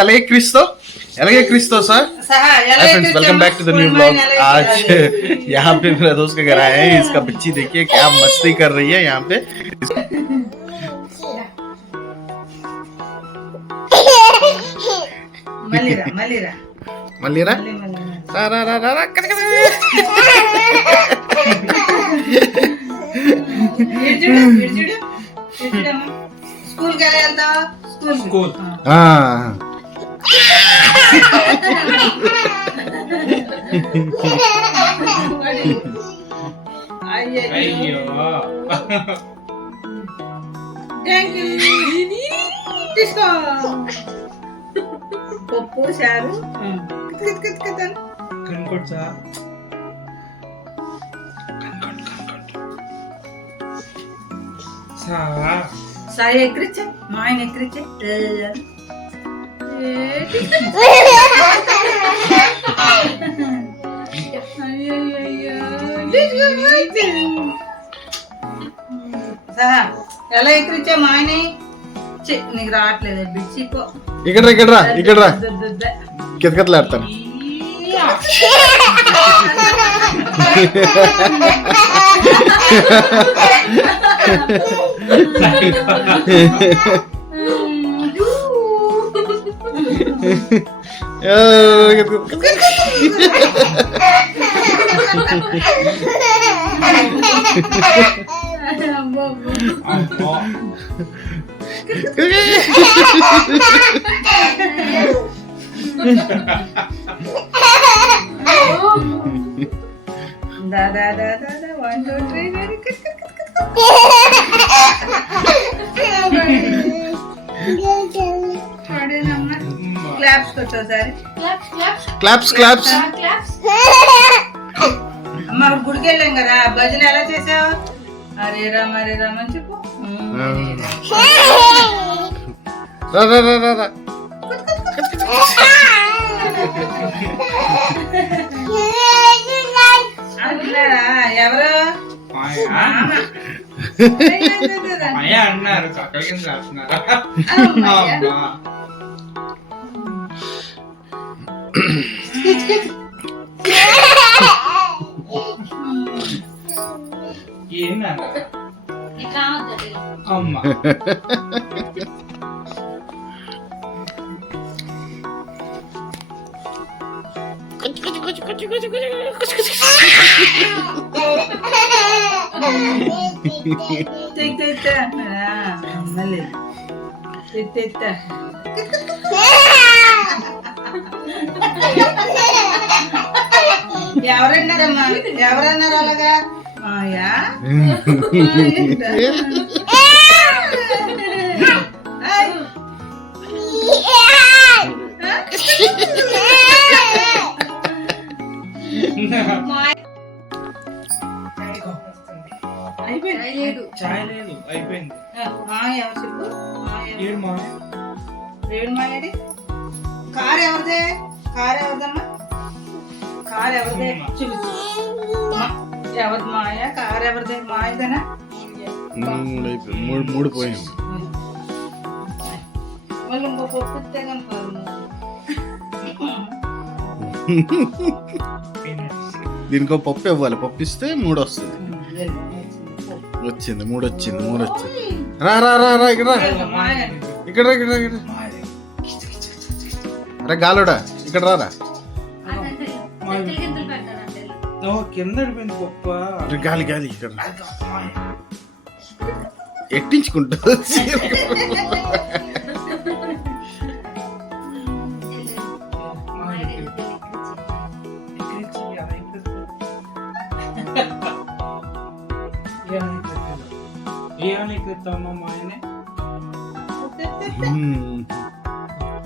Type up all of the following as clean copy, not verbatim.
अलगे क्रिस्तो sir. Friends welcome back to the new blog. आज यहाँ पे मेरा दोस्त के घर आए हैं। इसका बच्ची देखिए क्या मस्ती कर रही है यहाँ पे। मलिरा स्कूल के स्कूल थैंक यू पप्पू शारू कनकोट सा साय एकरिचे मायन एकरिचे ఎలా ఎక్కిరిచ్చే మాయని నీకు రావట్లేదు బిచ్చిపో ఇక్కడ కితకట్లాడతాను दादा 1 2 3 క్లాప్స్ అమ్మ గుడికి వెళ్ళాం కదా భజన ఎలా చేసావు హరే రామ అని చెప్పు ఎవరు అన్నారు అక్కడికి రాస్తున్నారు అమ్మా ఎవరన్నారమ్మా ఎవరన్నారు అలాగా చాయ్ లేదు అయిపోయింది రేడు మాయడి కారు ఎవరిదమ్మా కారు ఎవరిదే చూపించు ఎవరి మాయ కారు ఎవరిదే మాయదనా మూడు పోయింది మళ్ళీ ఇంకో పప్పు కనుక దీనికో పప్పు ఇవ్వాలి పప్పు ఇస్తే మూడు వస్తుంది వచ్చింది మూడు రా ఇక్కడ అరే గాలుడా ఇక్కడ రారా కింద పప్ప గాలి ఇక్కడ ఎట్టించుకుంటా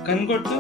కనుగొట్టు